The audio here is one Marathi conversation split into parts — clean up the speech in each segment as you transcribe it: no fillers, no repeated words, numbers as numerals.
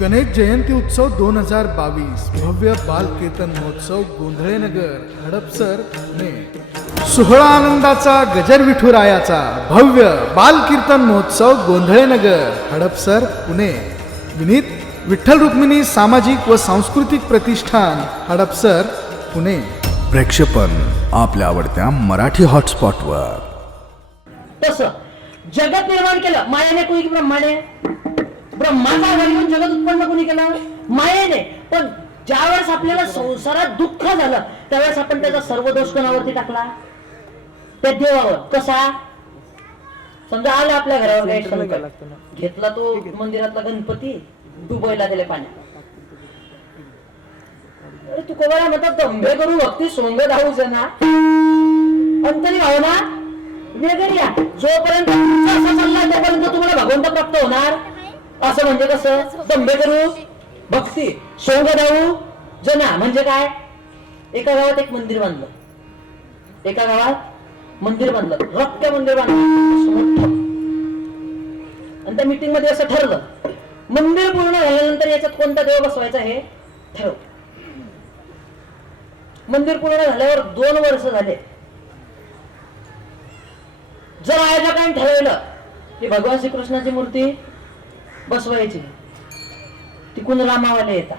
गणेश जयंती उत्सव 2022 भव्य बाल कीर्तन महोत्सव गोंधळे नगर हडपसर पुणे. सोहळा आनंदाचा गजर विठुरायाचा भव्य बाल कीर्तन महोत्सव गोंधळे नगर हडपसर पुणे. विनीत विठ्ठल रुक्मिणी सामाजिक व सांस्कृतिक प्रतिष्ठान हडपसर पुणे. प्रक्षेपण आपल्या आवडत्या मराठी हॉटस्पॉटवर. तसं जगत निर्माण केलं मायाने, कोणी ब्रह्माने. ब्रह्माचा आधार घेऊन जगत उत्पन्न कोणी केलं? मायेने. पण ज्यावेळेस आपल्याला संसारात दुःख झालं त्यावेळेस आपण त्याचा सर्व दोष कोणावरती टाकला? त्या देवावर. कसा? समजा आला आपल्या घरावर काही संकट, घेतला तो मंदिरातला गणपती, डुबवला त्याला पाण्यात. अरे तू कोणाला म्हणतात दंभे करू भक्ती सोंग धावू ना अंतरी भावना वेगळी आहे. जोपर्यंत असं चालला तोपर्यंत तुम्हाला भगवंत प्राप्त होणार. असं म्हणजे कसं? दंभे करू भक्ती सोंग धावू जना म्हणजे काय? एका गावात एक मंदिर बांधलं, एका गावात मंदिर बांधलं, रक्त्या मंदिर बांधलं. आणि त्या मीटिंग मध्ये असं ठरलं, मंदिर पूर्ण झाल्यानंतर याच्यात कोणता देव बसवायचा हे ठरव. मंदिर पूर्ण झाल्यावर 2 वर्ष झाले. जर आयोजकांनी ठरवलं की भगवान श्रीकृष्णाची मूर्ती बसवायची, तिकून रामावाले येतात.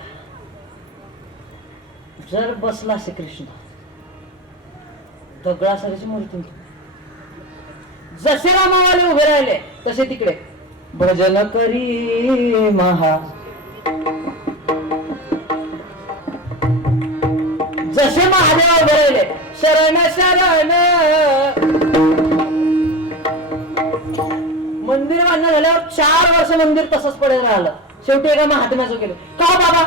जर बसला श्रीकृष्ण, दगडासारखी मूर्ती, जसे रामावाले उभे राहिले तसे तिकडे भजन करी महा. जसे महादेव उभे राहिले शरण शरण. मंदिर बांधणं झाल्यावर 4 वर्ष मंदिर तसंच पडेल राहिलं. शेवटी एका महात्म्याचं केलं. का बाबा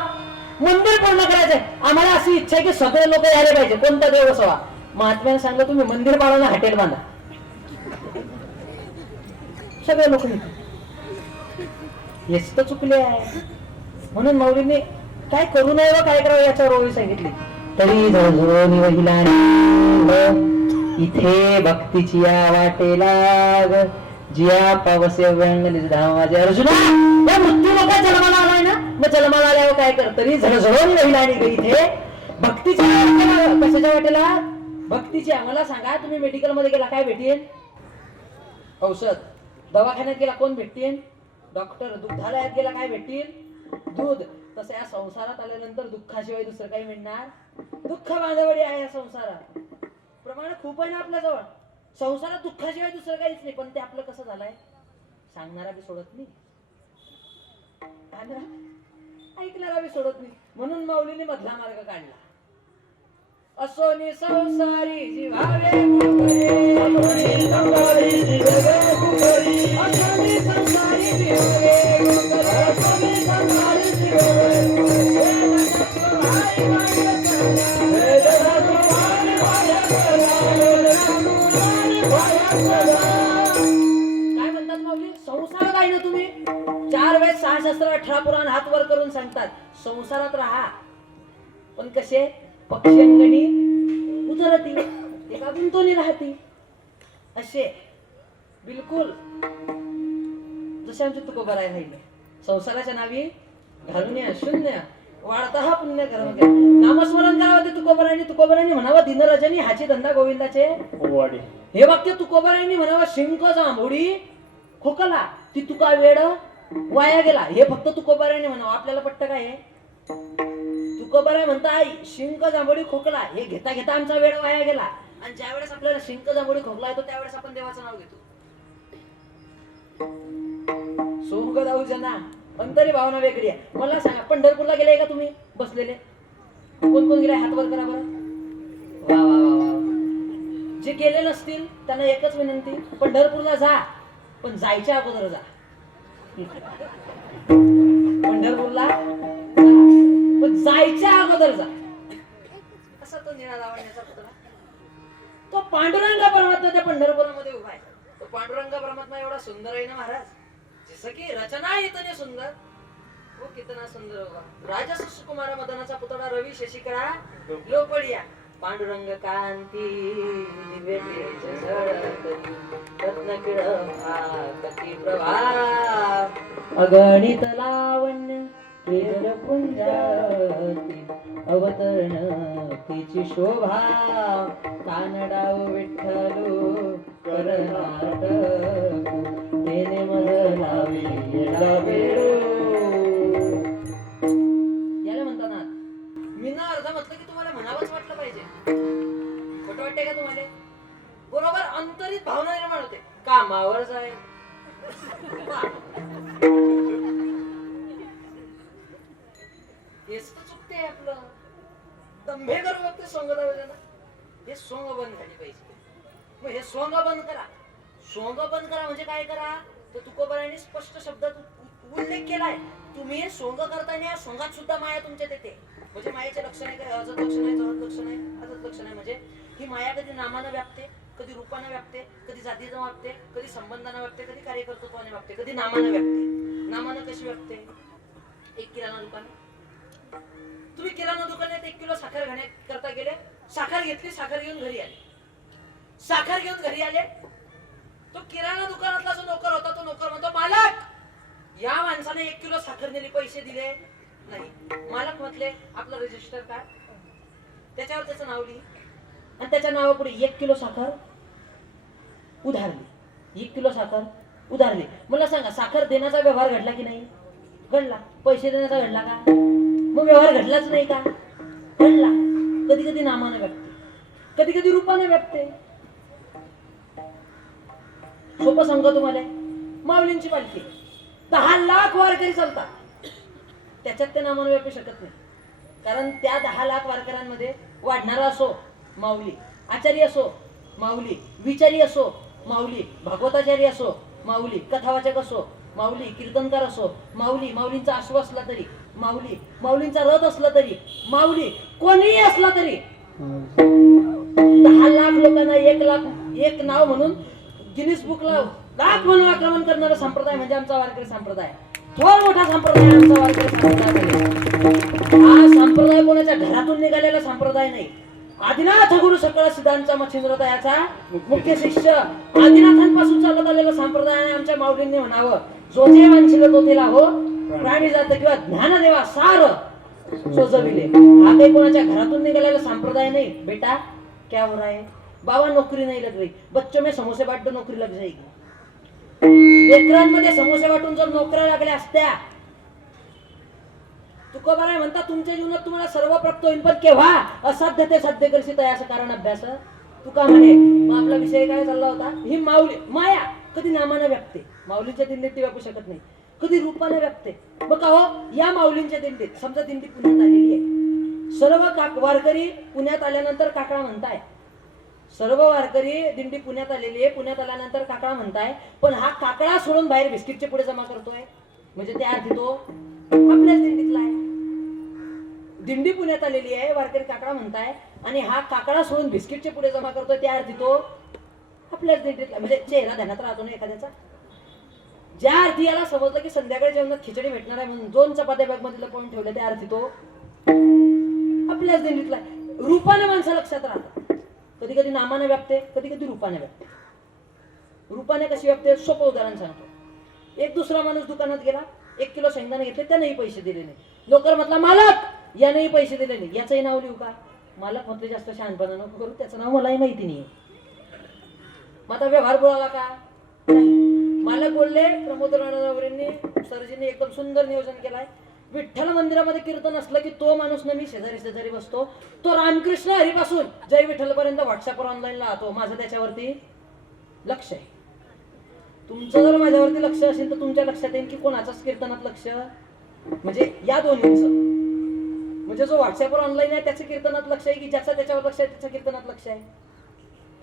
मंदिर पूर्ण करायचंय, आम्हाला अशी इच्छा आहे की सगळे लोक यायला पाहिजे, कोणता देव बसवा. महात्म्याने सांगितलं तुम्ही मंदिर बांधा, हॉटेल बांधा. सगळे लोक हेच तर चुकले आहे. म्हणून मौलींनी काय करू नये व काय करावं याच्यावर ओळी सांगितली. तरी झळझळून वहिला इथे भक्तीची या वाटेला जिया पावसे व्यंगली धामाचे. अर्जुना या मृत्यू लोका जन्माला आलाय ना, मग जन्माला आल्यावर काय कर? तरी झळझळून वहिला इथे भक्तीची कशाच्या वाटेला? भक्तीची. आम्हाला सांगा, तुम्ही मेडिकल मध्ये गेला काय भेटेल? औषध. दवाखान्यात गेला कोण भेटतील? डॉक्टर. दुग्धालयात गेला काय भेटतील? दूध. तसं या संसारात आल्यानंतर दुःखाशिवाय दुसरं काही मिळणार? दुःख बांधवडी आहे या संसारात. प्रमाण खूप आहे ना आपल्या जवळ. संसारात दुःखाशिवाय दुसरं काहीच नाही. पण ते आपलं कसं झालंय सांगणारा बी सोडत नाही, ऐकणारा बी सोडत नाही. म्हणून माऊलीने मधला मार्ग काढला. असोनी संसारी जीवावे असोनी संसारी जीवावे असोनी संसारी जीवावे असोनी संसारी जीवावे. काय म्हणतात माऊली? संसारात आहे ना तुम्ही. 4 वेद 6 शास्त्र 18 पुराण हात वर करून सांगतात संसारात राहा. पण कसे? पक्षंगणी उतरती, एका गुंतवणी राहती. असे बिलकुल जसे आमचे तुकोबाराय राहिले. संसाराच्या नावी घालून या शून्य वाढता हा पुण्य कर्म. नामस्मरण करावं ते तुकोबारायनी. तुकोबारायनी म्हणावं दिनरजनी हाची धंदा गोविंदाचे वाढे. हे वाक्य तुकोबारायनी म्हणावं शिंक जांभोडी खोकला ती तुका वेड वाया गेला. हे फक्त तुकोबारायनी म्हणावं. आपल्याला पट्ट काय आहे? तुकोबाराय म्हणता शिंक जांभोडी खोकला हे घेता घेता आमचा वेळ वाया गेला. आणि ज्या वेळेस आपल्याला शिंक जांभोडी खोकला येतो त्यावेळेस आपण देवाचं नाव घेतो. सोंग जाऊ जना अंतरी भावना वेगळी आहे. मला सांगा, पंढरपूरला गेले का तुम्ही बसलेले? कोण कोण गेले? हात वर करा बरं. वा वा वा वा. जे गेले नसतील त्यांना एकच विनंती, पंढरपूरला जा, पण जायच्या अगोदर जा. पंढरपूरला पण जायच्या अगोदर जा. कसा तो निळा लावण्याचा पुतळा? तो पांडुरंग परमात्मा त्या पंढरपुरामध्ये उभा आहे. तो पांडुरंग परमात्मा एवढा सुंदर आहे ना महाराज, जसं की रचना इतने सुंदर वो कितना सुंदर होगा. राजस सुकुमार मदनाचा पुतळा रवी शशिकळा लोपडिया. पांडुरंग कांती दिव्य तेज झळकती रत्नकिळ भाकती प्रभा अगणित लावण्य कुंजाती अवतरणतेची शोभा कानडाव विठ्ठलू करनाटक तेने मज लावी वेळू. याला म्हणतात ना मी ना अर्धा म्हटलं की तुम्हाला म्हणावंच वाटलं पाहिजे. खोटं वाटतंय का तुम्हाला? बरोबर अंतरित भावना निर्माण होते. कामावर जाय हेच तर चुकते आपलं. दंभेकर वक्ते सोंग दावले ना, हे सोंग बंद झाली पाहिजे. मग हे सोंग बंद करा. सोंग बंद करा म्हणजे काय करा तर तुकोबारायांनी स्पष्ट शब्दात उल्लेख केलाय. तुम्ही हे सोंग करताना या सोंगात सुद्धा माया तुमच्यात येते. म्हणजे मायेचे लक्षण आहे काय? अजत लक्षण आहे, जहत लक्षण आहे, अजत लक्षण आहे. म्हणजे ही माया कधी नामानं व्यापते, कधी रूपानं व्यापते, कधी जातीनं व्यापते, कधी संबंधानं व्यापते, कधी कार्यकर्तृत्वाने व्यापते, कधी नामानं व्यापते. नामानं कशी व्यापते? एक किराणा दुकान, तुम्ही किराणा दुकानात 1 किलो साखर घेण्याकरता गेले, साखर घेतली, साखर घेऊन घरी आले. साखर घेऊन घरी आले, तो किराणा दुकानातला जो नोकर होता तो नोकर म्हणतो, मालक या माणसाने 1 किलो साखर नेली, पैसे दिले नाही. मालक म्हटले आपलं रजिस्टर काय, त्याच्यावर त्याचं नाव लिही आणि त्याच्या नावापुढे 1 किलो साखर उधारली. 1 किलो साखर उधारली. मला सांगा साखर देण्याचा व्यवहार घडला की नाही? घडला. पैसे देण्याचा घडला का? मग व्यवहार घडलाच नाही का? घडला. कधी कधी नामानं व्यापते, कधी कधी रूपानं व्यापते. सोपं सांगतो तुम्हाला, माऊलींची पालखी 10 लाख वारकरी चालतात, त्याच्यात ते नामानं व्यापू शकत नाही. कारण त्या 10 लाख वारकऱ्यांमध्ये वाढणारा असो माऊली, आचार्य असो माऊली, विचारी असो माऊली, भागवताचार्य असो माऊली, कथावाचक असो माऊली, कीर्तनकार असो माऊली, माऊलींचा आश्व असला तरी माऊली, माऊलींचा रथ असला तरी माऊली, कोणीही असला तरी 10 लाख लोकांना 1 नाव म्हणून गिनीस बुकला लाख म्हणून आक्रमण करणारा संप्रदाय म्हणजे आमचा वारकरी संप्रदाय. थोर मोठा संप्रदाय आमचा वारकरी संप्रदाय. हा संप्रदाय कोणाच्या घरातून निघालेला संप्रदाय नाही. आदिनाथ गुरु सकळ सिद्धांचा मच्छिंद्रोदयाचा मुख्य शिष्य आदिनाथांपासून चालत आलेला संप्रदाय आमच्या माऊलींनी म्हणावं, जो जे मानशील तो तिला हो प्राणी जात किंवा ज्ञान देवा सार सोजविले. हा काही कोणाच्या घरातून निघालेला संप्रदाय नाही. बेटा क्या हो रहा है? बाबा नोकरी नाही लग रही, बच्चों में समोसे बाट दो नोकरी लग जाएगी. लेकरांमध्ये समोसे वाटून जर नोकऱ्या लागल्या असत्या, तुकोबाराय म्हणतात तुमच्या जीवनात तुम्हाला सर्व प्राप्त होईल, पण केव्हा? असाध्य ते साध्य करशील तयाचं कारण अभ्यास. तुका म्हणे. मग आपला विषय काय चालला होता? ही माऊली माया कधी नामानं व्यापते, माऊलीच्या दिंडीत ती व्यापू शकत नाही. कधी रूपाने व्यापते. मग का हो, या माऊलींच्या दिंडीत समजा दिंडी पुण्यात आलेली आहे, सर्व वारकरी पुण्यात आल्यानंतर काकडा म्हणताय, सर्व वारकरी दिंडी पुण्यात आलेली आहे, पुण्यात आल्यानंतर काकडा म्हणताय, पण हा काकडा सोडून बाहेर बिस्किटचे पुढे जमा करतोय. म्हणजे त्या अर्थी तो आपल्याच दिंडीतला आहे. दिंडी पुण्यात आलेली आहे, वारकरी काकडा म्हणताय, आणि हा काकडा सोडून बिस्किटचे पुढे जमा करतोय, त्या अर्थी तो आपल्याच दिंडीतला. म्हणजे चेहरा ध्यानात राहतो ना एखाद्याचा. ज्या अर्थी याला समजलं की संध्याकाळी जेवणात खिचडी भेटणार आहे म्हणून 2 चपात्या बॅग मध्ये लपवून ठेवल्या, त्या अर्थी तो आपल्याच दिंडीतला. रूपाने माणसं लक्षात राहतात. कधी कधी नामाने व्यापते, कधी कधी रूपाने व्यापते. रूपाने कशी व्यापते? सोपं उदाहरण सांगतो. एक दुसरा माणूस दुकानात गेला, 1 किलो शेंगदाणे घेतले, त्यानेही पैसे दिले नाही. नोकर म्हटला मालक यानेही पैसे दिले नाही, याचंही नाव लिहू का? मालक म्हटले जास्त शहाणपणा नको करू, त्याचं नाव मलाही माहिती नाही. मग आता व्यवहार बोलाला का? मालक बोलले प्रमोद राणावरेंनी सरजींनी एकदम सुंदर नियोजन केलाय. विठ्ठल मंदिरामध्ये कीर्तन असलं की तो माणूस ना मी शेजारी बसतो, तो रामकृष्ण हरीपासून जय विठ्ठल पर्यंत व्हॉट्सअपवर ऑनलाईन राहतो. माझं त्याच्यावरती लक्ष आहे. तुमचं जर माझ्यावरती लक्ष असेल तर तुमच्या लक्षात येईल की कोणाचाच कीर्तनात लक्ष, म्हणजे या दोन्हींचं. म्हणजे जो व्हॉट्सअपवर ऑनलाईन आहे त्याचं कीर्तनात लक्ष आहे की ज्याचं त्याच्यावर लक्ष आहे त्याचं कीर्तनात लक्ष आहे.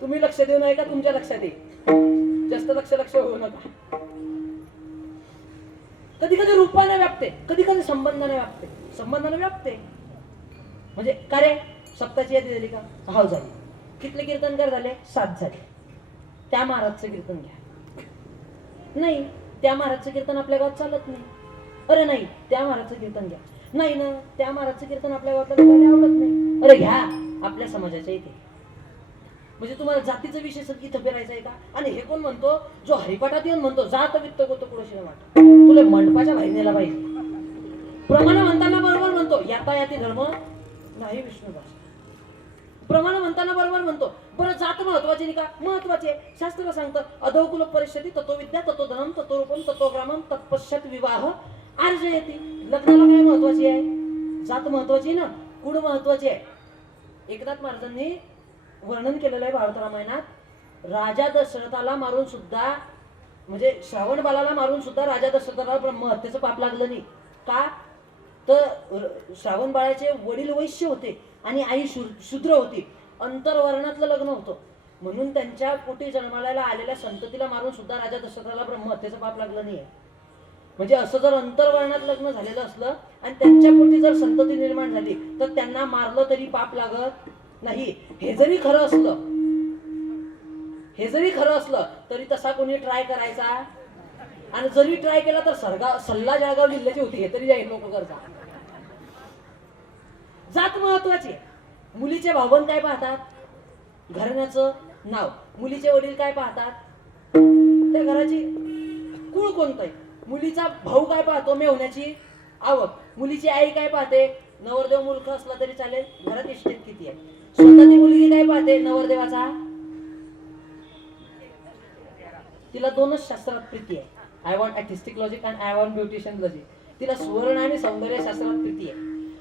तुम्ही लक्ष देऊ नये का तुमच्या लक्षात येईल. जास्त लक्ष होऊ नका. कधी कधी रूपाने व्यापते, कधी कधी संबंधाने व्यापते. संबंधाने व्यापते म्हणजे का रे, सप्ताची यादी झाली का? हाव झाली. कितले कीर्तनकार झाले? 7 झाले. त्या महाराजचं कीर्तन घ्या. नाही, त्या महाराजचं कीर्तन आपल्या गावात चालत नाही. अरे नाही, त्या महाराजचं कीर्तन घ्या. नाही ना, त्या महाराजचं कीर्तन आपल्या गावातल्या लोकांना आवडत नाही. अरे घ्या आपल्या समाजाच्या इथे. म्हणजे तुम्हाला जातीचा विषय इथं फिरायचा आहे का? आणि हे कोण म्हणतो? जो हरिपाठात येऊन म्हणतो जात वित्त गोत कुडशीला वाट, तुला मंडपाच्या बाहेर नेला पाहिजे. प्रमाण म्हणताना बरोबर यातायाती धर्म नाही विष्णुदास. प्रमाण म्हणताना बरोबर म्हणतो. बरं जात महत्वाची नाही का? महत्वाची आहे. शास्त्र सांगतं अधोकुल परिषदी तत्वविद्या तत्वधनम तत्वरूपम तत्वग्रामम तत्पश्चात विवाह आर्जयती. लग्नाला काय महत्वाची आहे? जात महत्वाची ना, कुळ महत्वाची आहे. एकनाथ महाराजांनी वर्णन केलेलं आहे भारत रामायणात. राजा दशरथाला मारून सुद्धा, म्हणजे श्रावण बालाला मारून सुद्धा राजा दशरथाला ब्रह्महत्येचं पाप लागलं नाही. का? तर श्रावण बाळाचे वडील वैश्य होते आणि आई शूद्र होती. अंतरवर्णातलं लग्न होतं म्हणून त्यांच्या पोटी जन्माला आलेल्या संततीला मारून सुद्धा राजा दशरथाला ब्रह्महत्येचं पाप लागलं नाही. म्हणजे असं जर अंतरवर्णात लग्न झालेलं असलं आणि त्यांच्या पोटी जर संतती निर्माण झाली तर त्यांना मारलं तरी पाप लागत नाही. हे जरी खरं असलं तरी तसा कोणी ट्राय करायचा, आणि जरी ट्राय केला तर सल्ला जळगाव जिल्ह्याची होती हे तरी जाईल लोक करता. जात महत्वाची आहे. मुलीचे भाऊबंद काय पाहतात? घराण्याचं नाव. मुलीचे वडील काय पाहतात? त्या घराची कुळ कोणतं आहे. मुलीचा भाऊ काय पाहतो? मेवण्याची आवक. मुलीची आई काय पाहते? नवरदेव मूर्ख असला तरी चालेल, घरात इस्टेट किती आहे. स्वतः ती मुलगी काय पाहते? नवरदेवाचा. तिला दोनच शास्त्रात प्रीती आहे. I want artistic logic and I want beautician logic. तिला सुवर्ण आणि सौंदर्य शास्त्रात प्रीती आहे.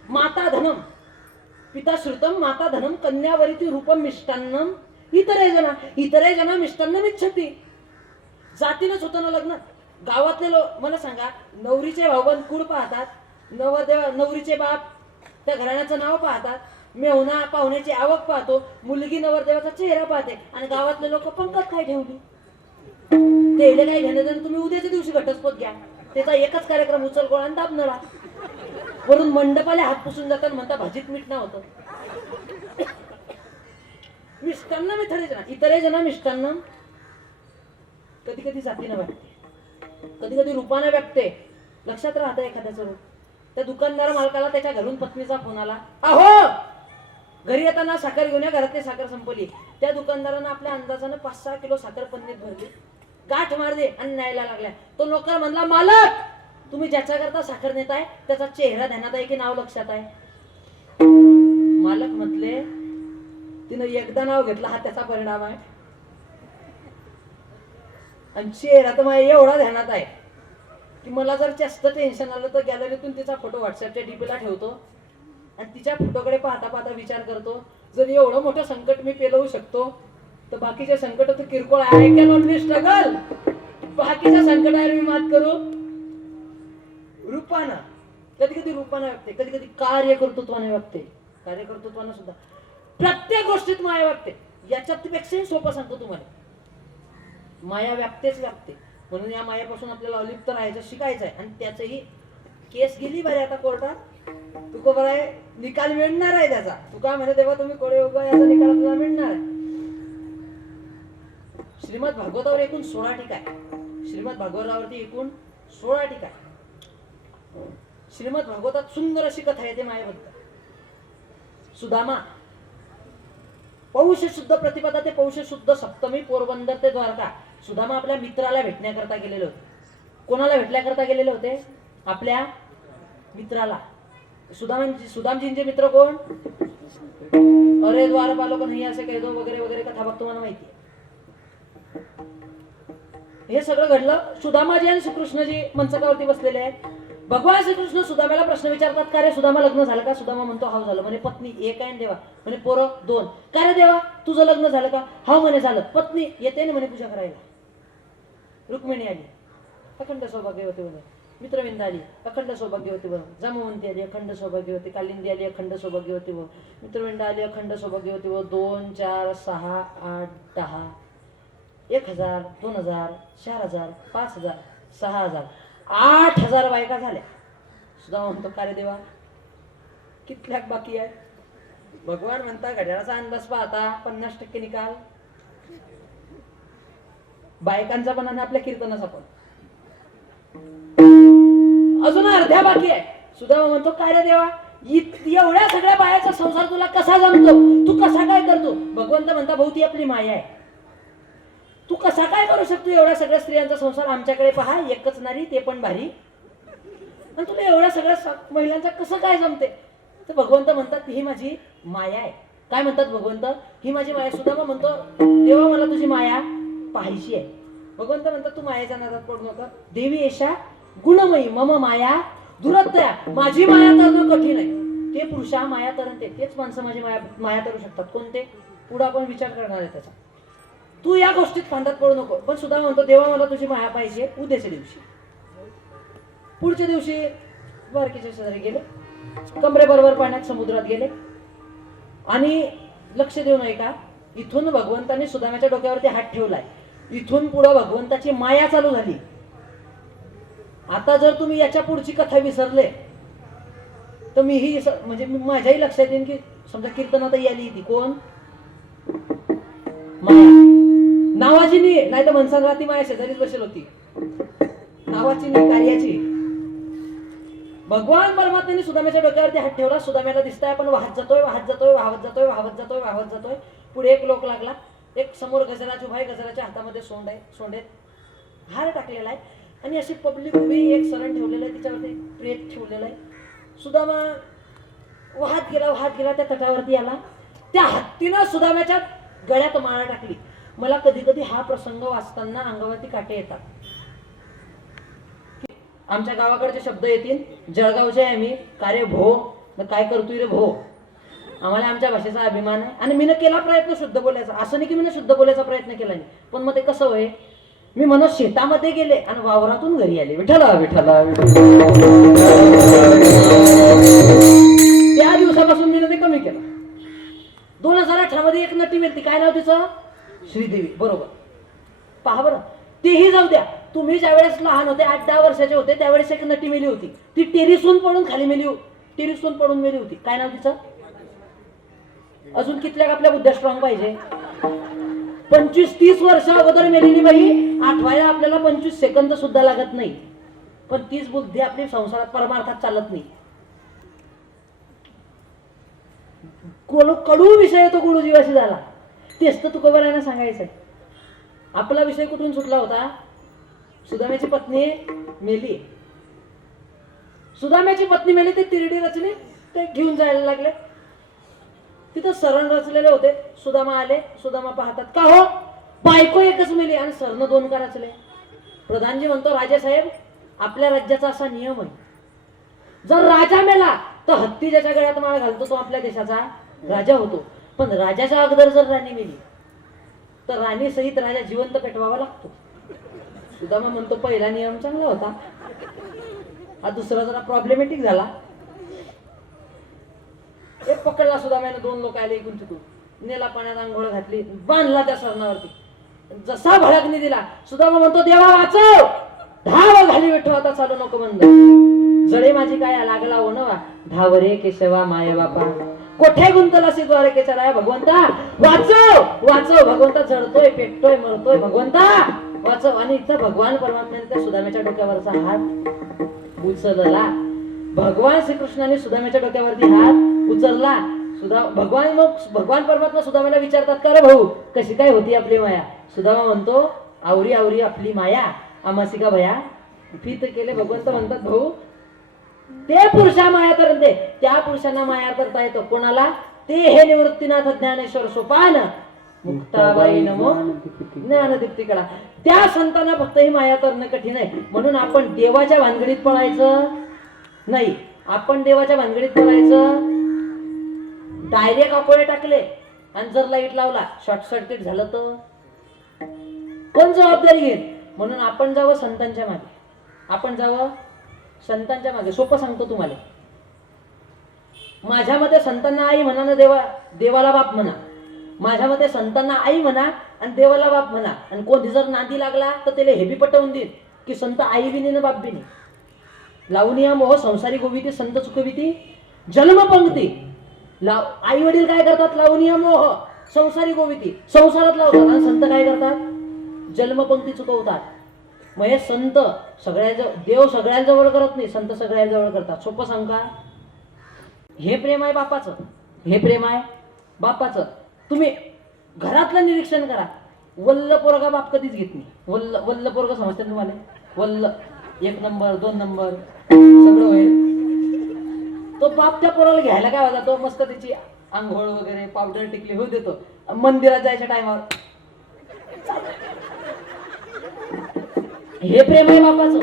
माता धनम पिता श्रुतम माता धनम कन्यावरिती रूपम मिष्टान्नम इतरे जना मिष्टान्नम इच्छती. जातीनच होतं ना लग्न. गावातले लोक मला सांगा, नवरीचे भाऊबंद कुळ पाहतात, नवरीचे बाप त्या घराण्याचं नाव पाहतात, मेहुणा पाहुण्याची आवक पाहतो, मुलगी नवरदेवाचा चेहरा पाहते, आणि गावातले लोक पंकत काय ठेवली. तेवढे काय घेणं तुम्ही उद्याच्या दिवशी घटस्फोट घ्या. त्याचा एकच कार्यक्रम उचल गोळा आणि दाब नळा. वरून मंडपाला हात पुसून जातात म्हणता भाजीत मीठ ना होतं. मिष्टान्न इतरे जना मिष्टान्न. कधी कधी जातीनं वाटते, कधी कधी रूपाने व्यक्ते. लक्षात राहतं एखाद्याचं रूप. त्या दुकानदार मालकाला त्याच्या घरून पत्नीचा फोन आला, अहो घरी येताना साखर घेऊन या, घरातली साखर संपली. त्या दुकानदारानं आपल्या अंदाजानं 5-6 किलो साखर पन्नीत भरली, गाठ मार दे आणि न्यायला लागल्या. तो नोकर म्हणला, मालक तुम्ही ज्याच्याकरता साखर नेताय त्याचा चेहरा ध्यानात आहे की नाव लक्षात आहे? मालक म्हटले, तिनं एकदा नाव घेतलं हा त्याचा परिणाम आहे, आणि चेहरा तर माझ्या एवढा ध्यानात आहे की मला जर जास्त टेन्शन आलं तर गॅलरीतून तिचा फोटो व्हॉट्सअपच्या डीपीला ठेवतो आणि तिच्या फोटोकडे पाहता पाहता विचार करतो, जर एवढं मोठं संकट मी पेलवू शकतो तर बाकीचे संकट तर किरकोळ आहे. I can only struggle. बाकीच्या संकटावर मी मात करू रूपानं. कधी कधी रूपानं वागते, कधी कधी कार्यकर्तृत्वाने वागते. कार्यकर्तृत्वानं सुद्धा प्रत्येक गोष्टीत माया वागते. याच्यात पेक्षाही सोपं सांगतो तुम्हाला, माया व्यापतेच व्यापते. म्हणून या मायापासून आपल्याला अलिप्त राहायचं शिकायचं आहे. आणि त्याचही केस गेली बरे आता कोर्टात, तुका बरं आहे निकाल मिळणार आहे त्याचा. तू काय म्हणे तेव्हा तुम्ही कोळे उभा याचा निकाल तुला मिळणार आहे. श्रीमद भागवतावर एकूण 16 टीका आहे. श्रीमद भागवतावरती एकूण 16 टीका आहे. श्रीमद भागवतात सुंदर अशी कथा आहे ते मायेबद्दल. सुदामा पौष शुद्ध प्रतिपदा ते पौष शुद्ध सप्तमी पोरबंदर ते द्वारका. सुदामा आपल्या मित्राला भेटण्याकरता गेलेले होते. कोणाला भेटण्याकरता गेलेले होते? आपल्या मित्राला. सुदामजींचे मित्र कोण? अरे द्वारपालो पण हे असे कह दो वगैरे वगैरे कथा बघ तुम्हाला माहिती आहे. हे सगळं घडलं. सुदामाजी आणि श्रीकृष्णजी मंचकावरती बसलेले आहेत. भगवान श्रीकृष्ण सुदामाला प्रश्न विचारतात, का रे सुदामा लग्न झालं का? सुदामा म्हणतो हाव झालं. म्हणे पत्नी एक आहे देवा? म्हणे पोरं 2. का रे देवा तुझं लग्न झालं का? हाव म्हणे झालं. पत्नी येते ना म्हणे पूजा करायला. रुक्मिणी आली, अखंड सौभाग्यवती बन. मित्रविंद आली, अखंड सौभाग्यवती बन. जांबुवंती आली, अखंड सौभाग्यवती. कालिंदी आली, अखंड सौभाग्यवती बन. मित्रविंद आली, अखंड सौभाग्यवती बन. 2 4 6 8 10 1000 2000 4000 5000 6000 8000 बायका झाल्या. सुद्धा म्हणतो का रे देवा कितल्याक बाकी आहे? भगवान म्हणता घड्याळाचा अंदाज पाहता 50% निकाल. बायकांचा पण आणि आपल्या कीर्तनाचा पण अजून अर्ध्या बाकी आहे. सुद्धा म्हणतो काय रे देवा एवढ्या सगळ्या बायाचा संसार तुला कसा जमतो? तू कसा काय करतो? भगवंत म्हणता भाऊ ती आपली माया आहे. तू कसा काय करू शकतो एवढ्या सगळ्या स्त्रियांचा संसार? आमच्याकडे पहा एकच नारी ते पण भारी. आणि तुला एवढ्या सगळ्या महिलांचा कसं काय जमते? तर भगवंत म्हणतात ही माझी माया आहे. काय म्हणतात भगवंत? ही माझी माया. सुदामा म्हणतो देवा मला तुझी माया पाहायची आहे. भगवंत म्हणतात तू मायेच्या नादात पडू नका. देवी एषा गुणमयी मम माया दुरत्या. माझी माया तरणं कठीण आहे. ते पुरुषा माया तरणते. तेच माणसं माझी माया तरू शकतात. कोणते? पुढे आपण विचार करणार आहे त्याचा. तू या गोष्टीत फांदात पडू नको. पण सुद्धा म्हणतो देवा मला तुझी माया पाहिजे उद्याच्या दिवशी. पुढच्या दिवशी द्वारकेच्या शेजारी गेले, कमरेबरोबर पाण्यात समुद्रात गेले आणि लक्ष देऊ नये का इथून भगवंताने सुदाम्याच्या डोक्यावरती हात ठेवलाय. इथून पुढे भगवंताची माया चालू झाली. आता जर तुम्ही याच्या पुढची कथा विसरले तर मीही म्हणजे माझ्याही लक्षात येईल की समजा कीर्तनात आली ती कोण माया नावाची नाही तर मनसांना ती माया शेजारीच बसेल होती. नावाची नाही कार्याची. भगवान परमात्म्याने सुदाम्याच्या डोक्यावरती हात ठेवला. सुदाम्याला दिसतंय आपण वाहत जातोय वाहत जातोय वाहत जातोय वाहत जातोय वाहत जातोय. पुढे एक लोक लागला. एक समोर गजराची उभा आहे. गजराच्या हातामध्ये सोंड आहे. सोंडेत हार टाकलेला आहे आणि अशी पब्लिक उभी एक सरण ठेवलेलं आहे. तिच्यावरती प्रेत ठेवलेलं आहे. सुदामा वाहत गेला त्या तटावरती आला. त्या हत्तीनं सुदाम्याच्या गळ्यात माळा टाकली. मला कधी कधी हा प्रसंग वाचताना अंगावरती काटे येतात. आमच्या गावाकडचे शब्द येतील. जळगावचे आहे मी. का रे भो, काय करतोय रे भो. आम्हाला आमच्या भाषेचा अभिमान आहे आणि मीनं केला प्रयत्न शुद्ध बोलायचा. असं नाही की मीनं शुद्ध बोलायचा प्रयत्न केला नाही. पण मग ते कसं होय मी म्हणत शेतामध्ये गेले आणि वावरातून घरी आले. विठ्ठला विठ्ठला त्या दिवसापासून मी ते कमी केलं. 2018 मध्ये एक नटी मिळती. काय नाव तिचं? श्रीदेवी. बरोबर. पहा बरं. तेही जाऊ द्या. तुम्ही ज्यावेळेस लहान होते 8-10 वर्षाचे होते त्यावेळेस एक नटी मेली होती. ती टेरिसून पडून खाली मेली. टेरिसून पडून मेली होती. काय नाव तिचं? अजून कितल्या आपल्या बुद्ध्या स्ट्रॉंग पाहिजे. 25-30 वर्ष अगोदर मेलेली बाई आठवायला आपल्याला 25 सेकंद सुद्धा लागत नाही. पण तीच बुद्धी आपली संसारात परमार्थात चालत नाही. कडू विषय तो गुरु जीवाशी झाला. तेच तर तुकोबारायला सांगायचंय. आपला विषय कुठून सुटला होता? सुदाम्याची पत्नी मेली. सुदाम्याची पत्नी मेली. ते तिरडी रचली. ते घेऊन जायला लागले. तिथं सरण रचलेले होते. सुदामा आले. सुदामा पाहतात का हो बायको एकच मेली आणि सरण 2 का रचले. प्रधानजी म्हणतो राजासाहेब आपल्या राज्याचा असा नियम आहे. जर राजा मेला तर हत्ती ज्याच्या गळ्यात माळ घालतो तो आपल्या देशाचा राजा होतो. पण राजाच्या अगोदर जर राणी मेली तर राणी सहित राजा जिवंत पेटवावा लागतो. सुदामा म्हणतो पहिला नियम चांगला होता. हा दुसरा जरा प्रॉब्लेमॅटिक झाला. एक पकडला सुदाम्याने. 2 लोक आले इकडून तिकडून. नेला पाण्यात आंघोळ घातली. बांधला त्या सरणावरती. जसा भडकणी दिला सुदामा म्हणतो देवा वाचव. धाव घाली विठू आता चालू नको बंद. जडे माझी काय लागला हो नवा. धाव रे केशवा माये बापा. कोठे गुंतलासी द्वारकेच्या राया. भगवंता वाचव वाचव. भगवंता जळतोय पेटतोय मरतोय. भगवंता वाचव. आणि इथं भगवान परमात्म्याने त्या सुदाम्याच्या डोक्यावरचा हात उचलला. भगवान श्रीकृष्णाने सुदाम्याच्या डोक्यावरती हात उचलला. भगवान परमात्मा सुदामाला विचारतात का रे भाऊ कशी काय होती आपली माया. सुदामा म्हणतो आवरी आवरी आपली माया आमासिका भया फित केले. भगवंत म्हणतात भाऊ ते पुरुषा माया करते. त्या पुरुषांना माया करता येतो. कोणाला? ते हे निवृत्तीनाथ ज्ञानेश्वर सोपान मुक्ताबाई नमो ज्ञानदीप्तिकडा. त्या संतांना फक्त ही माया करणं कठीण आहे. म्हणून आपण देवाच्या भानगडीत पडायचं नाही. आपण देवाच्या भानगडीत पडायचं. डायरेक्ट अकोळे टाकले आणि जर लाईट लावला शॉर्ट सर्किट झालं तर कोण जबाबदारी घेईल. म्हणून आपण जावं संतांच्या मागे. आपण जावं संतांच्या मागे. सोपं सांगतो तुम्हाला. माझ्या मते संतांना आई म्हणा ना देवाला बाप म्हणा. माझ्या मते संतांना आई म्हणा आणि देवाला बाप म्हणा. आणि कोणी जर नादी लागला तर त्याला हे बी पटवून देईल की संत आई बी नाही ना बाप बी नाही. लावणीया मोह संसारी गोविती संत चुकविती जन्मपंक्ती. आई वडील काय करतात? लावणीया मोह संसारी गोविती संसारात लावतात. आणि संत काय करतात? जन्मपंक्ती चुकवतात. मग हे संत देव सगळ्यांजवळ करत नाही. संत सगळ्यांजवळ करतात. सोपं सांग का? हे प्रेम आहे बापाचं. हे प्रेम आहे बापाचं. तुम्ही घरातलं निरीक्षण करा. वल्ल पोरगा बाप कधीच घेत नाही. वल्ल पोरगा समजते तुम्हाला? वल्ल 1 नंबर 2 नंबर सगळं होईल. तो बाप त्या पोराला घ्यायला काय होता, तो मस्त त्याची आंघोळ वगैरे पावडर टिकली होऊ देतो, मंदिरात जायच्या टायमावर हे प्रेम आहे बापाचं.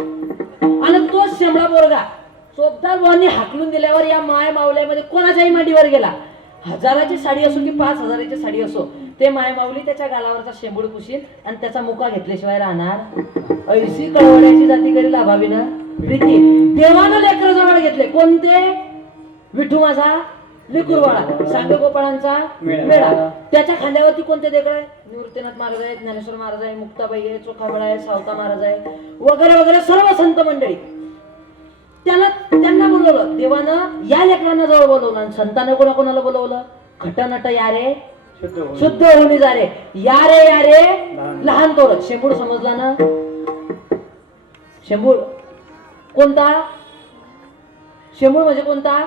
आणि तोच शेंबडा पोरगा चोपदार भावांनी हाकलून दिल्यावर या माय मावल्यामध्ये कोणाच्याही मांडीवर गेला, 1000ची साडी असो की 5000ची साडी असो, ते माय माऊली त्याच्या गालावरचा शेंबूड पुशील आणि त्याचा मुका घेतल्याशिवाय राहणार. ऐशी कळवड्याची जाती करील अभावी ना प्रीती. देवानं लेकर जवळ घेतले कोणते? विठू माझा विकुरवाडा, सांग गोपाळांचा मेळा. त्याच्या खांद्यावरती कोणते देकळ आहे? निवृत्तीनाथ महाराज आहे, ज्ञानेश्वर महाराज आहे, मुक्ताबाई आहे, चोखाबळा आहे, सावता महाराज आहे वगैरे वगैरे सर्व संत मंडळी. त्यांना बोलवलं देवानं, या लेकरांना जवळ बोलवलं. आणि संतांना कोणाकोणाला बोलवलं? खटनट या रे शुद्ध होऊन जा रे, या रे लहान तोर. शेंबूड समजला ना? शेंबूड कोणता? शेंबूड म्हणजे कोणता?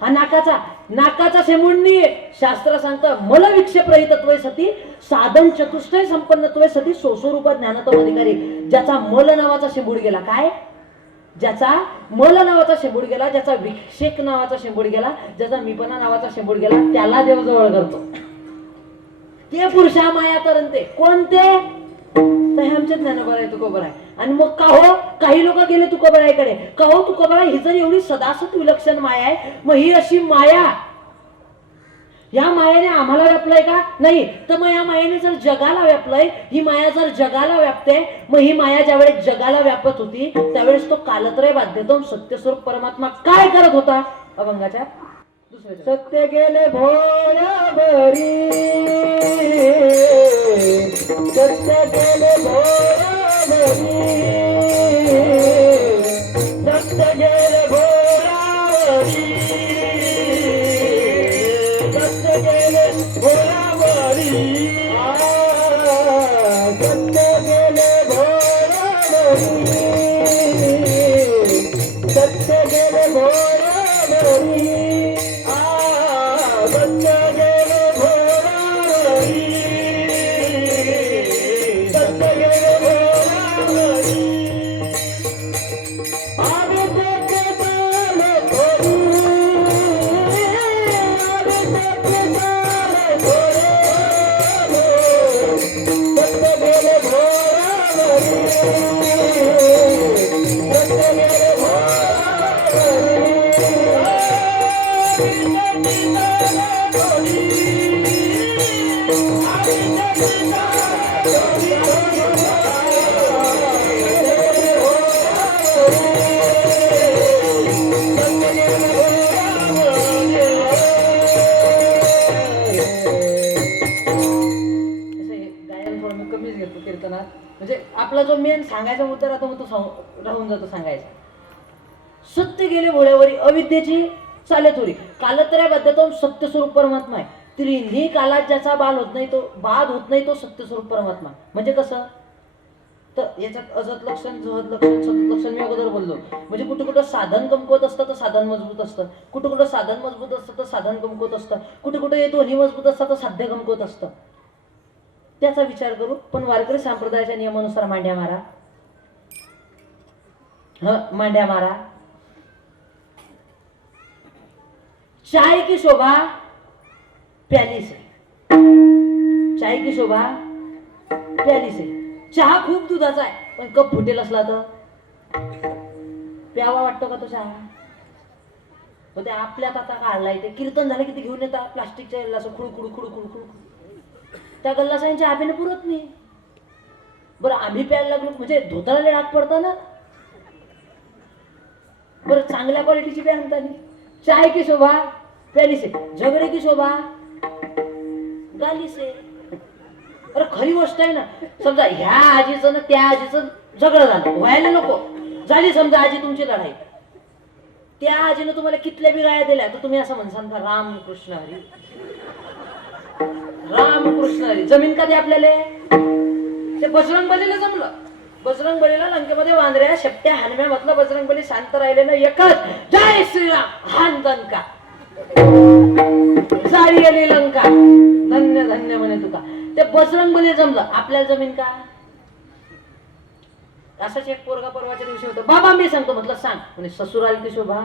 हा नाकाचा शेंबूडनी शास्त्र सांगतं मल विक्षेप रहितत्व सती साधन चतुष्टय संपन्नत्व सती सोसोरूप ज्ञानतम अधिकारी. ज्याचा मल नावाचा शेंबूड गेला, काय? ज्याचा मल नावाचा शेंबूड गेला, ज्याचा विक्षेप नावाचा शेंबूड गेला, ज्याचा मीपणा नावाचा शेंबूड गेला, त्याला देव जवळ करतो. ते पुरुषा माया करते कोणते? तर हे आमच्या ज्ञानोबा आहे, तुकोबर आहे. आणि मग का हो काही लोक गेले तुकोबरायकडे, का हो तुकोबरा ही जर एवढी सदासत विलक्षण माया आहे, मग ही अशी माया या मायेने आम्हाला व्यापलंय का? नाही. तर मग या मायेने जर जगाला व्यापलंय, ही माया जर जगाला व्यापते, मग ही माया ज्यावेळेस जगाला व्यापत होती त्यावेळेस तो कालत्रय बाध्यतो सत्यस्वरूप परमात्मा काय करत होता? अभंगाच्या सत्य गेले भोळ्या भरी, सत्य गेले भोळ्या भरी, सत्य गेले भोळ्या भरी, सत्य गेले भोळ्या भरी, सत्य गेले भोळ्या भरी, सत्य गेले भोळ्या भरी. म्हणजे आपला जो मेन सांगायचा मुद्दा राहतो मग तो राहून जातो सांगायचा. सत्य गेले भोळ्यावरी, अविद्येची चाले थोडी, कालत्रय बाध्यतो सत्य स्वरूप परमात्मा आहे. त्रिही कालात ज्याचा बाल होत नाही, तो बाद होत नाही, तो सत्य स्वरूप परमात्मा. म्हणजे कसं? तर याच्यात अजत लक्षण, जहद लक्षण, सतत लक्षण मी अगोदर बोललो. म्हणजे कुठं कुठं साधन कमकुवत असतं तर साधन मजबूत असतं, कुठं कुठं साधन मजबूत असतं तर साधन कमकुवत असतं, कुठे कुठे हे दोन्ही मजबूत असतात तर साध्य कमकुवत असतं. त्याचा विचार करू. पण वारकरी संप्रदायाच्या नियमानुसार मांड्या मारा, मांड्या मारा. चाय की शोभा प्याली से, चाय की शोभा प्याली से. चहा खूप दुधाचा आहे पण कप फुटेल असला तर प्यावा वाटतो का तो चहा? ते आपल्यात आता काढलाय, ते कीर्तन झालं की ते घेऊन येतात प्लास्टिकच्या असं खुडखुड खुडखुड खुडखुड. त्या गल्लासांच्या आबीने पुरत नाही. बरं आम्ही प्यायला लागलो म्हणजे धोताला डाग पडतं ना. बरं चांगल्या क्वालिटीची प्या म्हणता नाही. चाय की शोभा प्याली से, झगडे की शोभा गाली से. अरे खरी गोष्ट आहे ना. समजा ह्या आजीचं ना त्या आजीचं झगडं झालं, व्हायला नको झाली समजा आजी तुमची लढाई, त्या आजीनं तुम्हाला कितल्या बी गाया दिल्या तर तुम्ही असं म्हणसान का राम कृष्ण हरी, राम कृष्ण हरी. जमीन कधी आपल्याला ते बजरंग बलीला जमलं. बजरंग बलीला लंकेमध्ये वांद्र्या शेपट्या हानव्या म्हटलं, बजरंग बली शांत राहिले ना, एकच जय श्रीराम हान लंका, सारी आली लंका, धन्य धन्य म्हणे तुका. ते बजरंग बली जमलं, आपल्याला जमीन का? असाच एक पोरगा परवाच्या दिवशी होतो, बाबा मी सांगतो म्हटलं सांग, म्हणे ससुराल की शोभा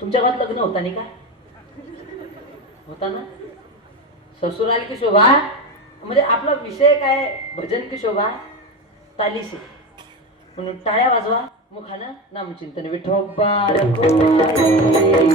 तुमच्या गावात लग्न होता नाही का? होता ना? ससुराल की शोभा, म्हणजे आपला विषय काय, भजन की शोभा, तालीसी. म्हणून टाळ्या वाजवा, मुखानं नामचिंतन. विठोबा रखुमाई,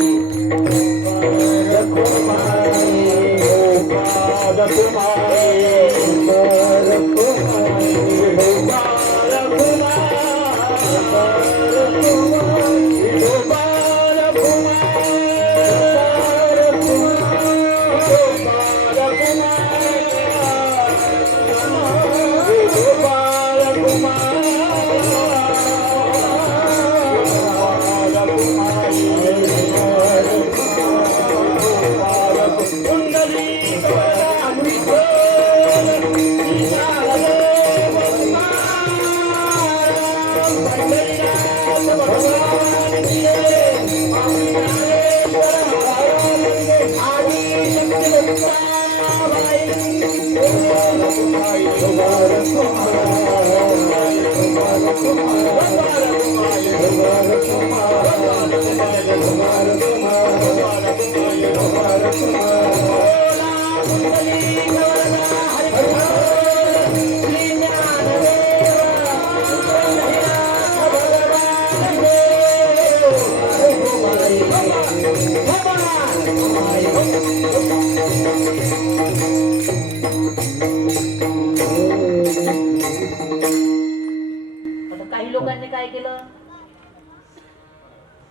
काही लोकांनी काय केलं,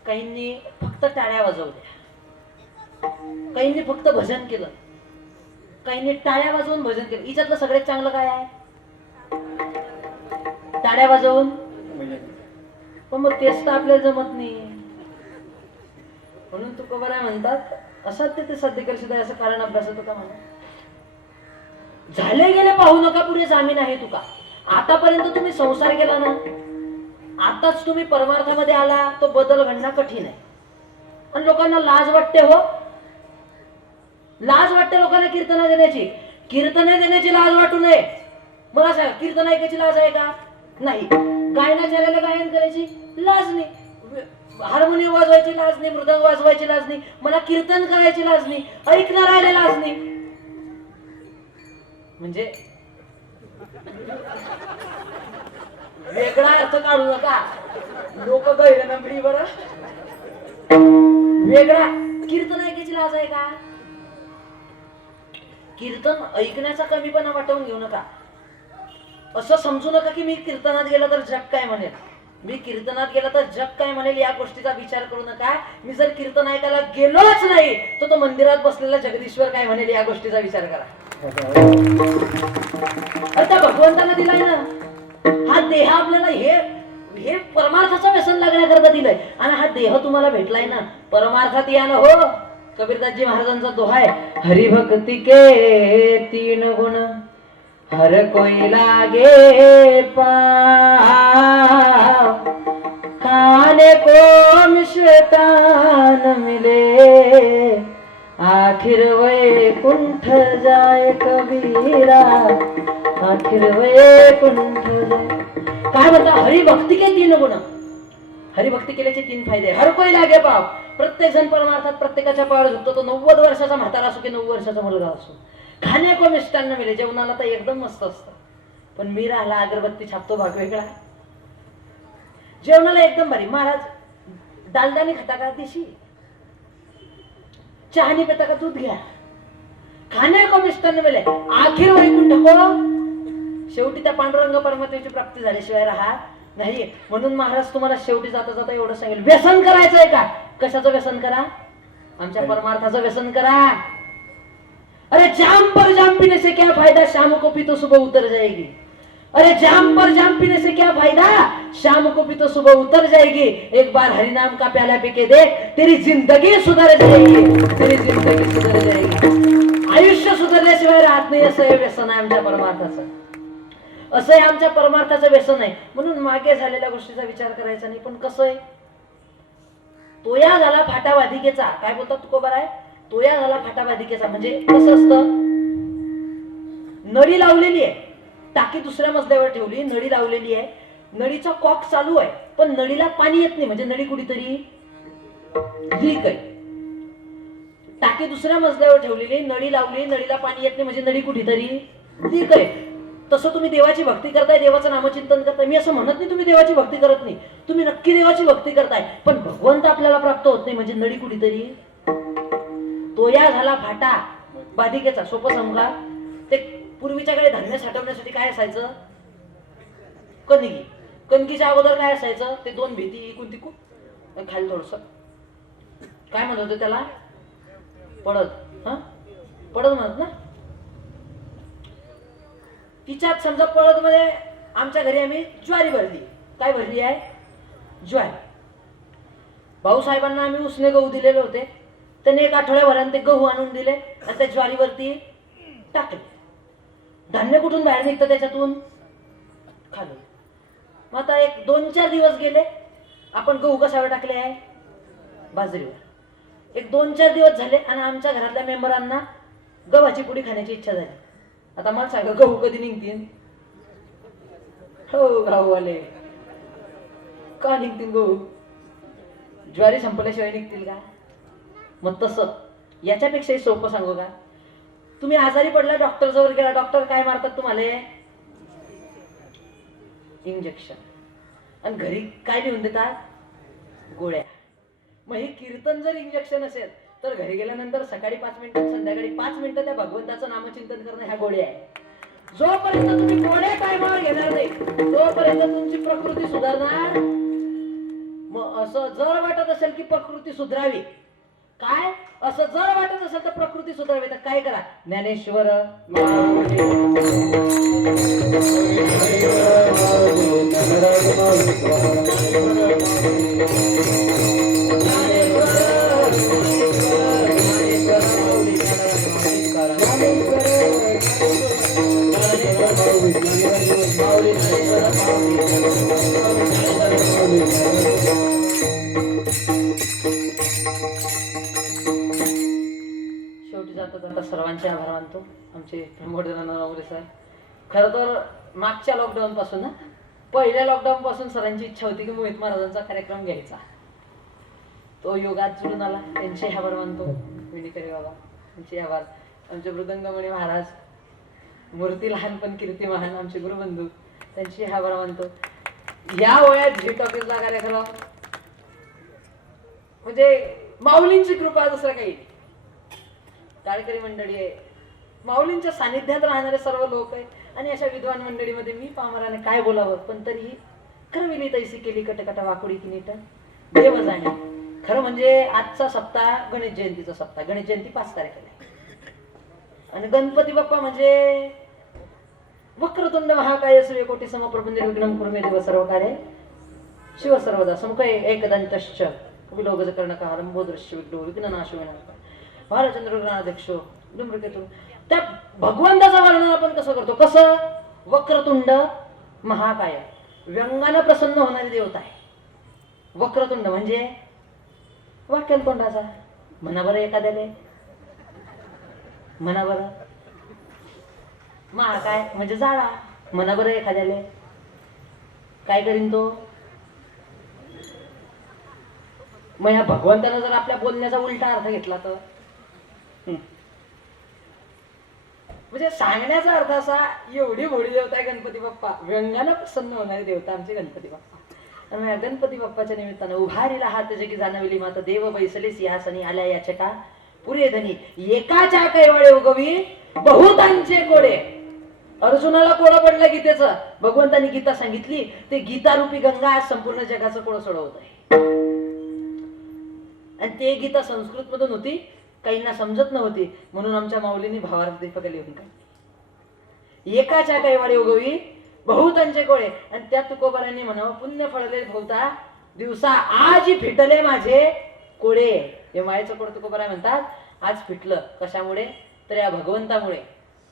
काहींनी फक्त टाळ्या वाजवल्या, काहींनी फक्त भजन केलं, काहींनी टाळ्या वाजवून भजन केलं. हिच्यातलं सगळ्यात चांगलं काय आहे? टाळ्या वाजवून. पण मग तेच तर आपल्याला जमत नाही. म्हणून तुकोबाराय म्हणतात असत्य ते सत्य करशील असं कारण अभ्यासात होता म्हणा. झाले गेले पाहू नका, पुढे जामीन आहे तुका. आतापर्यंत तुम्ही संसार केला ना, आताच तुम्ही परमार्थामध्ये आला, तो बदल घडणं कठीण आहे. आणि लोकांना लाज वाटते, हो लाज वाटते लोकांना कीर्तना देण्याची. कीर्तने देण्याची लाज वाटू नये. मला सांगा, कीर्तन ऐकायची लाज आहे का? नाही. गायनाचार्याला गायन करायची लाज नाही, हार्मोनियम वाजवायची लाज नाही, मृदंग वाजवायची लाज नाही, मला कीर्तन करायची लाज नाही, ऐकणाऱ्याला लाज नाही. म्हणजे वेगळा अर्थ काढू नका, लोक गैरनंबरी बरं. वेगळा कीर्तन ऐकायची लाज आहे का? कीर्तन ऐकण्याचा कमीपणा वाटवून घेऊ नका. असं समजू नका की मी कीर्तनात गेला तर जग काय म्हणेल, मी कीर्तनात गेला तर जग काय म्हणेल या गोष्टीचा विचार करू नका. मी जर कीर्तन ऐकायला गेलोच नाही तर तो मंदिरात बसलेला जगदीश्वर काय म्हणेल या गोष्टीचा विचार करा. आता भगवंतांना दिलाय ना हा देह, आपल्याला हे परमार्थाचं व्यसन लागण्याकरता दिलंय. आणि हा देह तुम्हाला भेटलाय ना परमार्थात या ना. हो, कबीरदासजी महाराजांचा दोहा आहे, हरिभक्ति के 3 गुण हर कोई लागे पाव, खाने को मिष्टान मिले, आखिर वैकुंठ जाए कबीरा, आखिर वैकुंठ जाए. काय म्हणता? हरिभक्ती के 3 गुण. हरिभक्ती केल्याचे 3 फायदे. हर कोई लागे पाव, प्रत्येक जण परमार्थात प्रत्येकाच्या पायावर झुकतो. तो 90 वर्षाचा म्हातारा असो की 90 वर्षाचा मुलगा असो. खाणे को मिष्टान्न मिळे, जेवणाला तर एकदम मस्त असतं, पण मी राहिला अगरबत्ती छापतो भाग वेगळा. जेवणाला एकदम भारी. महाराज डालडाने खाता का देशी, चहानी पिता का दूध घ्या. खाणे को मिष्टान्न मिळे, आखिर वैकुंठ को, शेवटी त्या पांडुरंग परमात्म्याची प्राप्ती झाल्याशिवाय राहत नाही. म्हणून महाराज तुम्हाला शेवटी जाता जाता एवढं सांगेल, व्यसन करायचंय का? कशाचं व्यसन करा? आमच्या परमार्थाचं व्यसन करा. अरे जाम पर जाम पीने से क्या फायदा, शाम को पी तो सुबह उतर जाएगी. अरे जाम पर जाम पीने से क्या फायदा, शाम को पी तो सुबह उतर जाएगी. एक बार हरिनाम का प्याला पी के देख, तेरी जिंदगी सुधर जाएगी, तेरी जिंदगी सुधर जाएगी. आयुष्य सुधारल्याशिवाय राहत नाही. असं हे व्यसन आहे आमच्या परमार्थाचं. असं आहे आमच्या परमार्थाचं व्यसन आहे. म्हणून मागे झालेल्या गोष्टीचा विचार करायचा नाही. पण कसं आहे, तोया झाला फाटा वाधिकेचा. काय बोलतात तुकोबाराय? तोया झाला फाटा वाधिकेचा. म्हणजे कसं असतं, नळी लावलेली आहे, टाकी दुसऱ्या मजल्यावर ठेवली, नळी लावलेली आहे, नळीचा कॉक चालू आहे, पण नळीला पाणी येत नाही. म्हणजे नळी कुठेतरी लीक आहे. टाकी दुसऱ्या मजल्यावर ठेवलेली, नळी लावली, नळीला पाणी येत नाही म्हणजे नळी कुठेतरी लीक आहे. तसं तुम्ही देवाची भक्ती करताय, देवाचं नामचिंतन करताय. मी असं म्हणत नाही तुम्ही देवाची भक्ती करत नाही, तुम्ही नक्की देवाची भक्ती करताय, पण भगवंत आपल्याला प्राप्त होत नाही म्हणजे नळी कुठेतरी. तो या झाला फाटा बाधिकेचा. सोपं समजा, ते पूर्वीच्या काळी धान्य साठवण्यासाठी काय असायचं? कणगी. कणकीच्या अगोदर काय असायचं? ते दोन भीती इकून तिकून खाली थोडस काय म्हणत होते त्याला? पडद. हा, पडद म्हणत ना. तिच्यात समजा पळद मध्ये आमच्या घरी आम्ही ज्वारी भरली. काय भरली आहे? ज्वारी. भाऊसाहेबांना आम्ही उसने गहू दिलेले होते, त्याने एक आठवड्याभराने ते गहू आणून दिले आणि त्या ज्वारीवरती टाकले. धान्य कुठून बाहेर निघतं? त्याच्यातून खाली. मग आता एक 2-4 दिवस गेले, आपण गहू कशावर टाकले आहे? बाजरीवर. एक 2-4 दिवस झाले आणि आमच्या घरातल्या मेंबरांना गव्हाची पुडी खाण्याची इच्छा झाली. आता मला सांगा, गहू कधी निघतील? हो गहूवाले, का निघतील गहू? ज्वारी संपल्याशिवाय निघतील का? मग तसं याच्यापेक्षाही सोपं सांगू का? तुम्ही आजारी पडला, डॉक्टर जवळ गेला, डॉक्टर काय मारतात तुम्हाला? इंजेक्शन. आणि घरी काय लिहून देतात? गोळ्या. मग हे कीर्तन जर इंजेक्शन असेल तर घरी गेल्यानंतर सकाळी 5 मिनिटं, संध्याकाळी 5 मिनिटं त्या भगवंताचं नामचिंतन करणं ह्या गोळ्या आहे. जोपर्यंत तुम्ही गोळ्या टायमावर घेणार नाही तोपर्यंत तुमची प्रकृती सुधारणार. मग असं जर वाटत असेल की प्रकृती सुधारावी, काय असं जर वाटत असेल तर प्रकृती सुधारावी, तर काय करा? ज्ञानेश्वर शेवटी जाता जाता सर्वांचे आभार मानतो. आमचे प्रमोदनानवरे साहेब, खरं तर मागच्या लॉकडाऊन पासून ना, पहिल्या लॉकडाऊन पासून सरांची इच्छा होती की मोहित महाराजांचा कार्यक्रम घ्यायचा. तो योगात जुळून आला. त्यांचे आभार मानतो. विनिकरे बाबा त्यांचे आभार. आमचे मृदंगमणी महाराज, मूर्ती लहान पण कीर्ती महान, आमचे गुरुबंधू, त्यांचे आभार मानतो. या वयात झी टॉकीजला कार्यक्रम म्हणजे माऊलींची कृपा, दुसरं काही नाही. टाळकरी मंडळी आहे, माऊलींच्या सानिध्यात राहणारे सर्व लोक आहे. आणि अशा विद्वान मंडळीमध्ये मी पामराने काय बोलावं, पण तरीही करविली तैसी केली कटकटा वाकुडी की नीट देव जाणे. खरं म्हणजे आजचा सप्ताह गणेश जयंतीचा सप्ताह. गणेश जयंती 5 तारखेला आहे. आणि गणपती बाप्पा म्हणजे वक्रतुंड महाकाय सूर्यकोटी समप्रभ निर्विघ्नं कुरु मे देव सर्व कार्ये शिव सर्वदा समकय एकदंतश्च विलोकज कर्णकार लंबोदृश्य विघ्नो विघ्ननाशो विनाशः भालचंद्र गणाध्यक्षो धूम्रकेतू. त्या भगवंताचं वर्णन आपण कसं करतो? कसं? वक्रतुंड महाकाय, व्यंगानं प्रसन्न होणारी देवता आहे. वक्रतुंड म्हणजे वाक्यात तोंडाचा. म्हणा बरं एखाद्याने, म्हणा बरं. महाकाय म्हणजे जाळा. म्हणा बरं एखाद्याले. काय करीन तो? मग ह्या भगवंतानं जर आपल्या बोलण्याचा उलटा अर्थ घेतला तर म्हणजे सांगण्याचा अर्थ असा, एवढी मोठी देवता आहे गणपती बाप्पा, व्यंगानं प्रसन्न होणारी देवता आमची गणपती बाप्पा. आणि गणपती बाप्पाच्या निमित्तानं उभारीला हात जगी जाणविली माता देव बैसले सिंहासनी आल्या याचका पुरे धनी एकाच्या कैवाळे उगवी बहुतांचे कोडे. अर्जुनाला कोडं पडलं गीतेचं, भगवंतानी गीता सांगितली, ते गीतारूपी गंगा आज संपूर्ण जगाचं कोडं सोडवत आहे. आणि ते गीता संस्कृत मधून होती, काहींना समजत नव्हती, म्हणून आमच्या माऊलींनी भावार्थ दीपक लिहून काढली. एकाच्या कैवाडे उगवी बहुतांचे कोळे. आणि त्या तुकोबारांनी म्हणावं, पुण्य फळले भोवता दिवसा आज फिटले माझे कोळे. हे मायेचं कोड तुकोबारा म्हणतात. आज फिटलं कशामुळे? तर या भगवंतामुळे.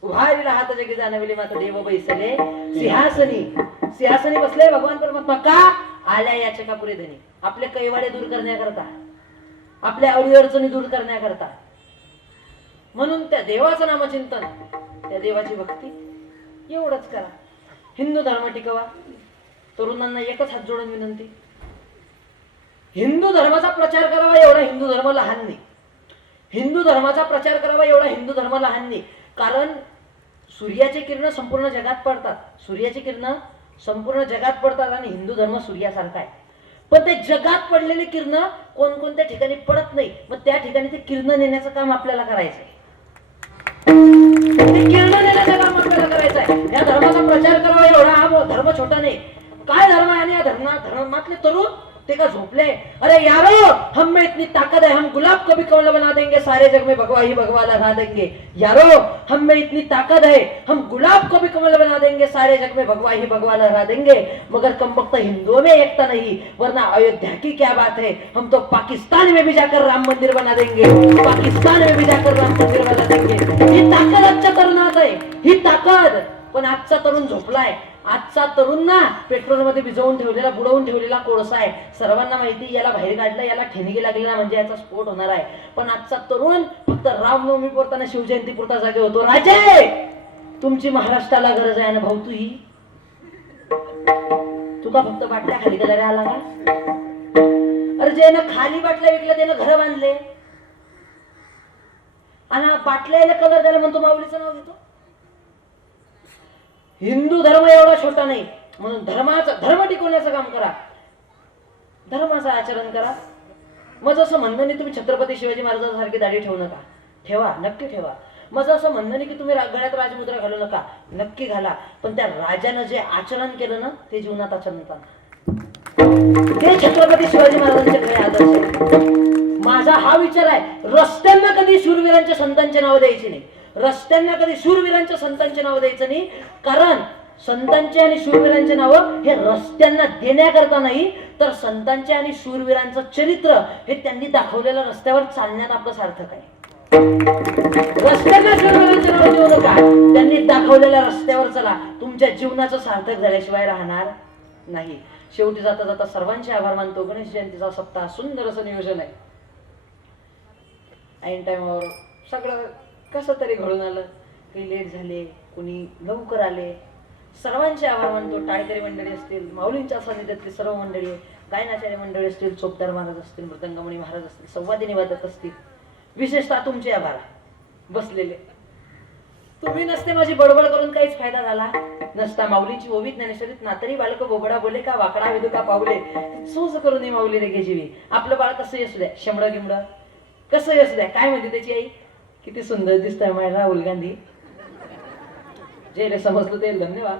उभारीला हात जगी जाणविली माता देव बैसले सिंहासनी. सिंहासनी बसले भगवान परमात्मा. का? आल्या याचका पुरे धनी. आपले कैवाडे दूर करण्याकरता, आपल्या अडीअडचणी दूर करण्याकरता. म्हणून त्या देवाचं नामचिंतन, त्या देवाची भक्ती एवढंच करा. हिंदू धर्म टिकवा. तरुणांना एकच हात जोडून विनंती, हिंदू धर्माचा प्रचार करावा एवढा हिंदू धर्म लहान नाही. हिंदू धर्माचा प्रचार करावा एवढा हिंदू धर्म लहान नाही. कारण सूर्याची किरण संपूर्ण जगात पडतात. सूर्याची किरण संपूर्ण जगात पडतात आणि हिंदू धर्म सूर्यासारखा आहे. पण ते जगात पडलेले किरण कोणकोणत्या ठिकाणी पडत नाही. मग त्या ठिकाणी ते किरण नेण्याचं काम आपल्याला करायचं आहे. ते किरण नेण्याचं काम आपल्याला करायचं आहे. या धर्माचा प्रचार करावा एवढा हा धर्म छोटा नाही. काय धर्म आहे आणि या धर्मातले तरुण ते का झोपले? अरे यारो, हम में इतनी ताकत है, हम गुलाब को भी कमल बना देंगे, सारे जग में भगवा ही भगवा लगा देंगे. यारो, हम में इतनी ताकत है, हम गुलाब को भी कमल बना देंगे, सारे जग में भगवा ही भगवा लगा देंगे. मगर कम वक्त हिंदुओं में एकता नहीं, वरना अयोध्या की क्या बात है. हम तो पाकिस्तान में भी जाकर राम मंदिर बना देंगे, पाकिस्तान में भी जाकर राम मंदिर बना देंगे. ही ताकद आजच्या तरुणात आहे, ही ताकद. पण आजचा तरुण झोपलाय. आजचा तरुण ना पेट्रोलमध्ये भिजवून ठेवलेला, बुडवून ठेवलेला कोळसा आहे. सर्वांना माहिती याला बाहेर काढलं, याला ठेणगी लागली ना म्हणजे याचा स्फोट होणार आहे. पण आजचा तरुण फक्त रामनवमी पुरता शिवजयंती पुरता जागे होतो. राजे, तुमची महाराष्ट्राला गरज आहे ना भाऊ. तुका फक्त बाटल्या खाली करायला आला का? अरे ज्यानं खाली बाटल्या विकल्या त्यानं घर बांधले आणि बाटल्याला कलर द्यायला म्हणतो माऊलीचं नाव घेतो. हिंदू धर्म एवढा छोटा नाही. म्हणून धर्म टिकवण्याचं काम करा, धर्माचं आचरण करा. मग जसं म्हणणं नाही तुम्ही छत्रपती शिवाजी महाराजांसारखी दाढी ठेवू नका. ठेवा, नक्की ठेवा. मग असं म्हणणं नाही की तुम्ही गळ्यात राजमुद्रा घालू नका. नक्की घाला. पण त्या राजानं जे आचरण केलं ना ते जीवनात आचरण ते छत्रपती शिवाजी महाराजांचे खरे आदर्श. माझा हा विचार आहे, रस्त्यांना कधी शूरवीरांच्या संतांचे नाव द्यायचे नाही. रस्त्यांना कधी शूरवीरांच्या संतांचे नाव द्यायचं नाही. कारण संतांचे आणि शूरवीरांचे नाव हे रस्त्यांना देण्याकरता नाही, तर संतांचे आणि शूरवीरांचं चरित्र हे त्यांनी दाखवलेल्या रस्त्यावर चालण्यात आपलं सार्थक आहे. रस्त्यांना शूरवीरांचे नाव देऊ नका. त्यांनी दाखवलेल्या रस्त्यावर चला. तुमच्या जीवनाचं सार्थक झाल्याशिवाय राहणार नाही. शेवटी जाता जाता सर्वांचे आभार मानतो. गणेश जयंतीचा सप्ताह सुंदर असं नियोजन आहे. ऐन टाइमवर सगळं कसं तरी घडून आलं. काही लेट झाले, कोणी लवकर आले. सर्वांचे आभार मानतो. टाळकरी मंडळी असतील, माऊलींच्या सानिध्यातली सर्व मंडळी, गायनाचार्य मंडळी असतील, चोपदार महाराज असतील, मृदंगमणी महाराज असतील, संवादिनी वादक असतील, विशेषतः तुमचे आभार. बसलेले तुम्ही नसते माझी बडबड करून काहीच फायदा झाला नसता. माऊलीची ओवी ज्ञानेश्वरीत नातरी बालक बोबडा बोले का वाकडा विदू का पावले सोज करून ही माऊली रे जीवी. आपलं बाळ कसं असू द्या, शंभर गिमड कसं असू द्या. काय म्हणते त्याची आई? किती सुंदर दिसतंय माझ्या राहुल गांधी. जे रे समजलं ते धन्यवाद.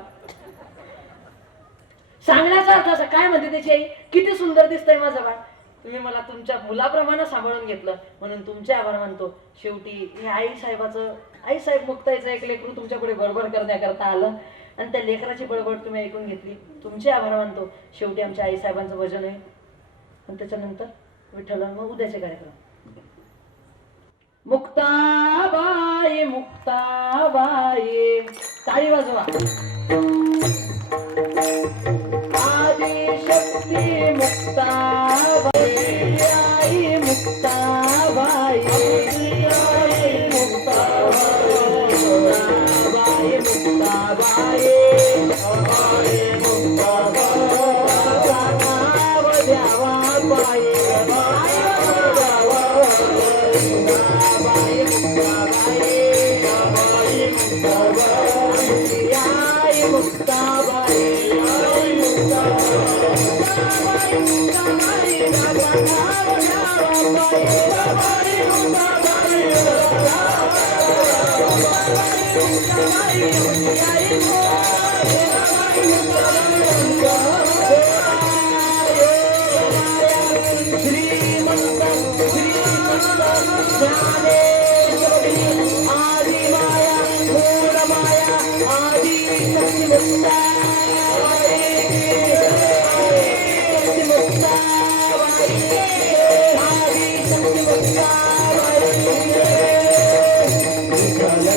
सांगण्याचा अर्थ असा, काय म्हणते त्याची आई? किती सुंदर दिसतंय माझं बाळ. तुम्ही मला तुमच्या मुलाप्रमाणे सांभाळून घेतलं म्हणून तुमचे आभार मानतो. शेवटी हे आई साहेब मुक्ताईचं एक लेकरू तुमच्या पुढे बडबड करण्याकरता आलं आणि त्या लेकराची बडबड तुम्ही ऐकून घेतली. तुमचे आभार मानतो. शेवटी आमच्या आई साहेबांचं भजन आहे आणि त्याच्यानंतर विठ्ठल मग उद्याचे कार्यक्रम. मुक्ताबाई मुक्ताबाई टाळी वाजवा. आदिशक्ती मुक्ताबाई आई मुक्ताबाई आई मुक्ताबाई मुक्ताबाई मुक्ताबाई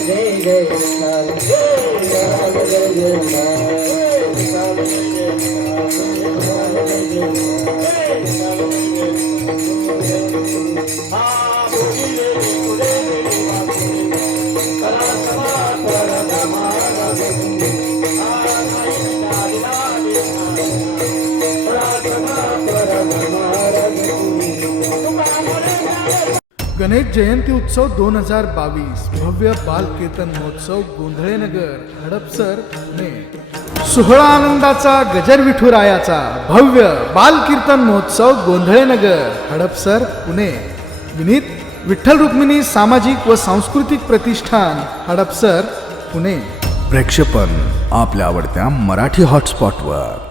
जय जय गणेश जयंती उत्सव 2022 भव्य बाल कीर्तन महोत्सव गोंधळे नगर हडपसर पुणे. सोहळा आनंदाचा गजर विठुरायाचा भव्य बाल कीर्तन महोत्सव गोंधळे नगर हडपसर पुणे. विनीत विठ्ठल रुक्मिणी सामाजिक व सांस्कृतिक प्रतिष्ठान हडपसर पुणे. प्रक्षेपण आपल्या आवडत्या मराठी हॉटस्पॉटवर.